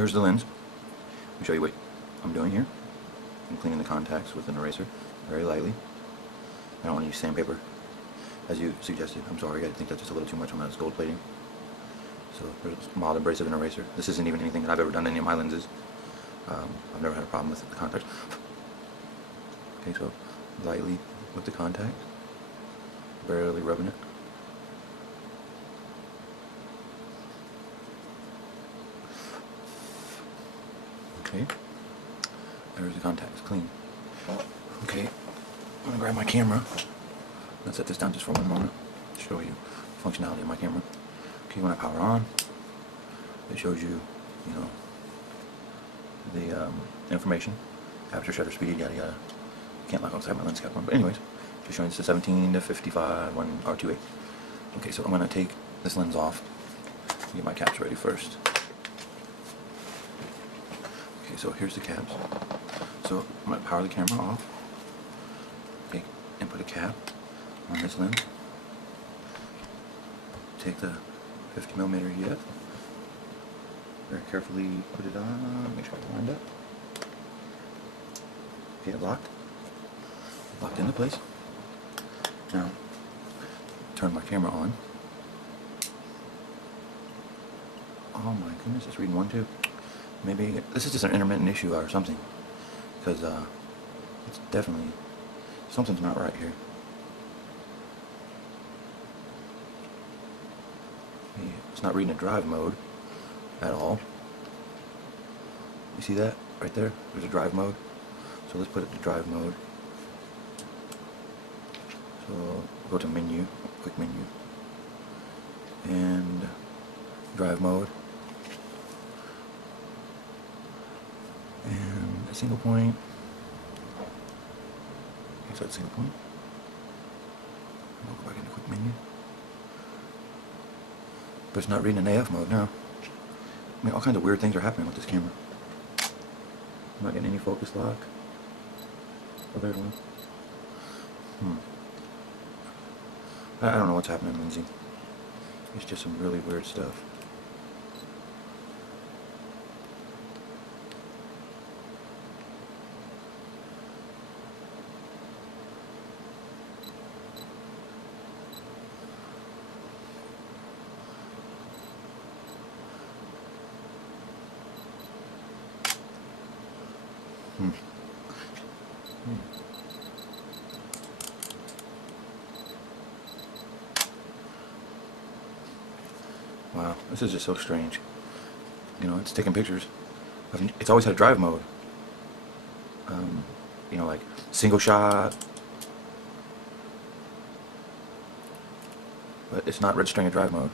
here's the lens. Let me show you what I'm doing here. I'm cleaning the contacts with an eraser very lightly. I don't want to use sandpaper as you suggested. I'm sorry, I think that's just a little too much on that gold plating. So there's mild abrasive and eraser. This isn't even anything that I've ever done to any of my lenses. I've never had a problem with the contacts. Okay, so lightly with the contact, barely rubbing it. Okay, there's the contacts, clean. Okay, I'm gonna grab my camera. Let's set this down just for one moment to show you the functionality of my camera. Okay, when I power on, it shows you, the information, aperture, shutter speed, yada yada. Can't lock outside my lens cap on, but anyways, just showing it's a 17 to 55, 1 R2.8. Okay, so I'm gonna take this lens off. Get my caps ready first. Okay, so here's the caps. So I'm gonna power the camera off. Okay, and put a cap on this lens. Take the 50mm EF. Very carefully put it on. Make sure it's lined up. Okay, locked. Locked into place. Now, turn my camera on. Oh my goodness, it's reading 1, 2. Maybe this is just an intermittent issue or something, because it's definitely something's not right here. It's not reading a drive mode at all. You see that right there? There's a drive mode. So let's put it to drive mode. So go to menu, quick menu, and drive mode, and a single point. Okay, so that's single point. We'll go back into quick menu. But it's not reading an AF mode now. I mean, all kinds of weird things are happening with this camera. I'm not getting any focus lock. Oh, there's one. I don't know what's happening, Lindsay. It's just some really weird stuff. Wow, this is just so strange. It's taking pictures. It's always had drive mode. Like single shot. But it's not registering a drive mode.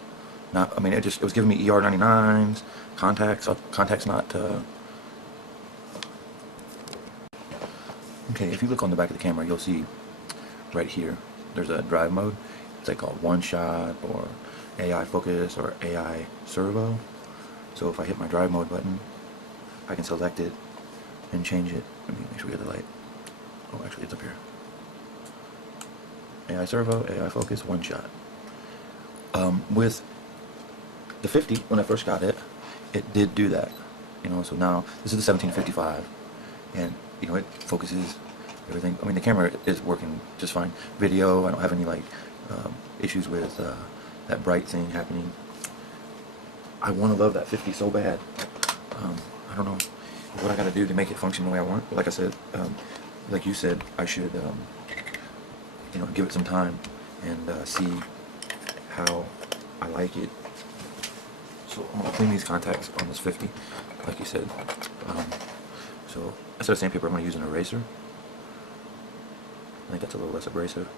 It was giving me ER99s, contacts not. Okay, if you look on the back of the camera, you'll see right here, there's a drive mode. It's like called one shot or AI focus or AI servo. So if I hit my drive mode button, I can select it and change it. Let me make sure we get the light. Oh, actually it's up here. AI servo, AI focus, one shot. With the 50, when I first got it, it did do that. So now this is the 1755, and it focuses everything. The camera is working just fine. Video, I don't have any issues with that bright thing happening. I want to love that 50 so bad. I don't know what I got to do to make it function the way I want. But like I said, like you said, I should give it some time and see how I like it. So I'm gonna clean these contacts on this 50, like you said. So instead of sandpaper, I'm gonna use an eraser. I think that's a little less abrasive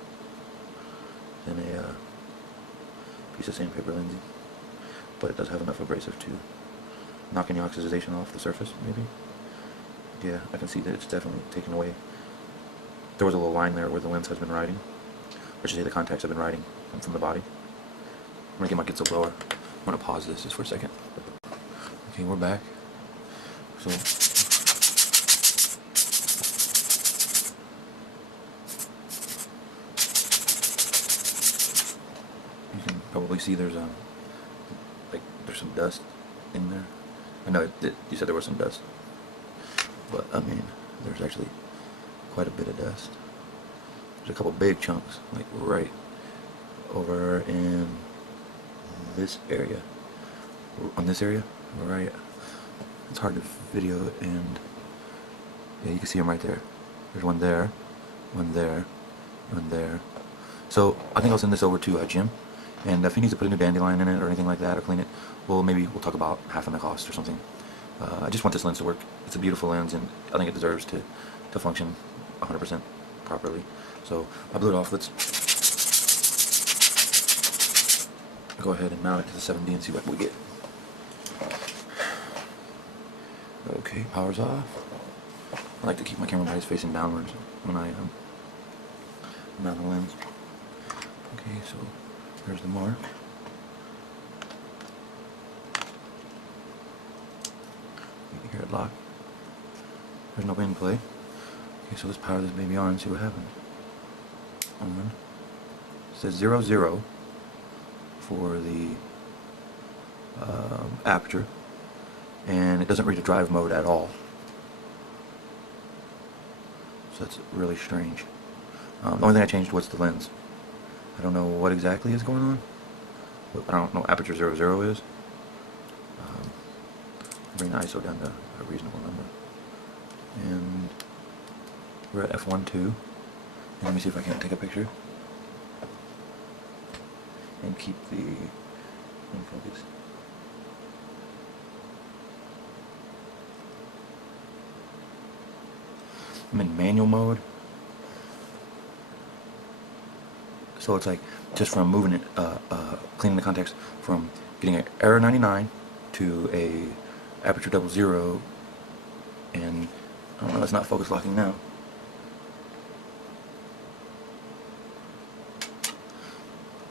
than a piece of sandpaper, Lindsay. But it does have enough abrasive to knock any oxidization off the surface, maybe. Yeah, I can see that it's definitely taken away. There was a little line there where the lens has been riding, or should say the contacts have been riding from the body. I'm gonna get my Gitzo blower. I'm gonna pause this just for a second. Okay, we're back. So you can probably see there's some dust in there. I know you said there was some dust, but I mean, there's actually quite a bit of dust. There's a couple big chunks, like right over in this area. On this area, right. It's hard to video, and yeah, you can see them right there. There's one there, one there, one there. So I think I'll send this over to Jim, and if he needs to put a new dandelion in it or anything like that, or clean it, well, maybe we'll talk about half the cost or something. I just want this lens to work. It's a beautiful lens, and I think it deserves to function 100% properly. So I blew it off. Let's go ahead and mount it to the 7D and see what we get. Okay, power's off. I like to keep my camera bodies facing downwards when I mount the lens. Okay, so there's the mark. You hear it lock. There's no wind play. Okay, so let's power this baby on and see what happens. On. It says 00 for the aperture, and it doesn't read a drive mode at all. So that's really strange. The only thing I changed was the lens. I don't know what exactly is going on. I don't know what aperture 00 is. Bring the ISO down to a reasonable number. And we're at f1.2. And let me see if I can take a picture and keep the in focus. I'm in manual mode. So it's like just from moving it, cleaning the contacts from getting an error 99 to a aperture 00, and I don't know, it's not focus locking now.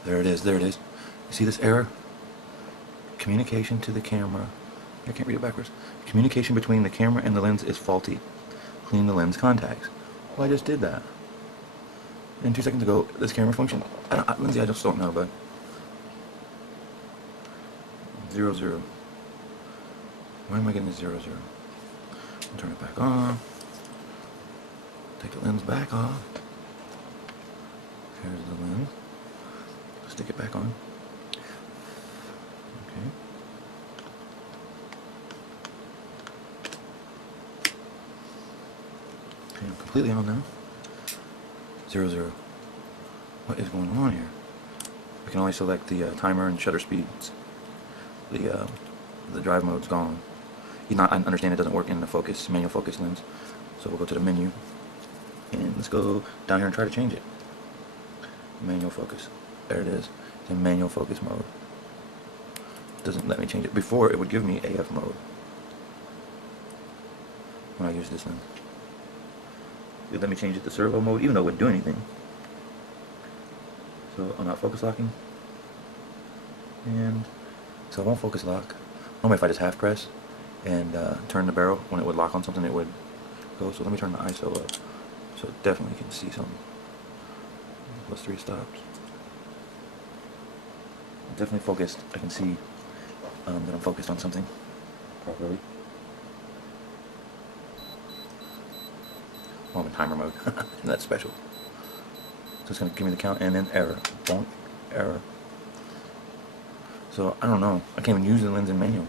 There it is, there it is. You see this error? Communication to the camera. I can't read it backwards. Communication between the camera and the lens is faulty. Clean the lens contacts. Well, I just did that. And 2 seconds ago, this camera functioned. Lindsay, I just don't know, but 00. Why am I getting this 00? I'll turn it back on. Take the lens back off. Here's the lens. Stick it back on. Okay. Okay, I'm completely on now. 00. What is going on here? I can only select the timer and shutter speeds. The drive mode's gone. I understand it doesn't work in the focus, manual focus lens. So we'll go to the menu and let's go down here and try to change it. Manual focus. There it is. It's in manual focus mode. It doesn't let me change it. Before it would give me AF mode when I use this lens. It let me change it to servo mode, even though it wouldn't do anything. So I'm not focus locking. And so it won't focus lock. Normally if I just half press and turn the barrel, when it would lock on something it would go. So let me turn the ISO up so it definitely can see something. +3 stops. I'm definitely focused. I can see that I'm focused on something properly. Well, I'm in timer mode. That's special. So it's going to give me the count and then error. Bonk. Error. So I don't know. I can't even use the lens in manual.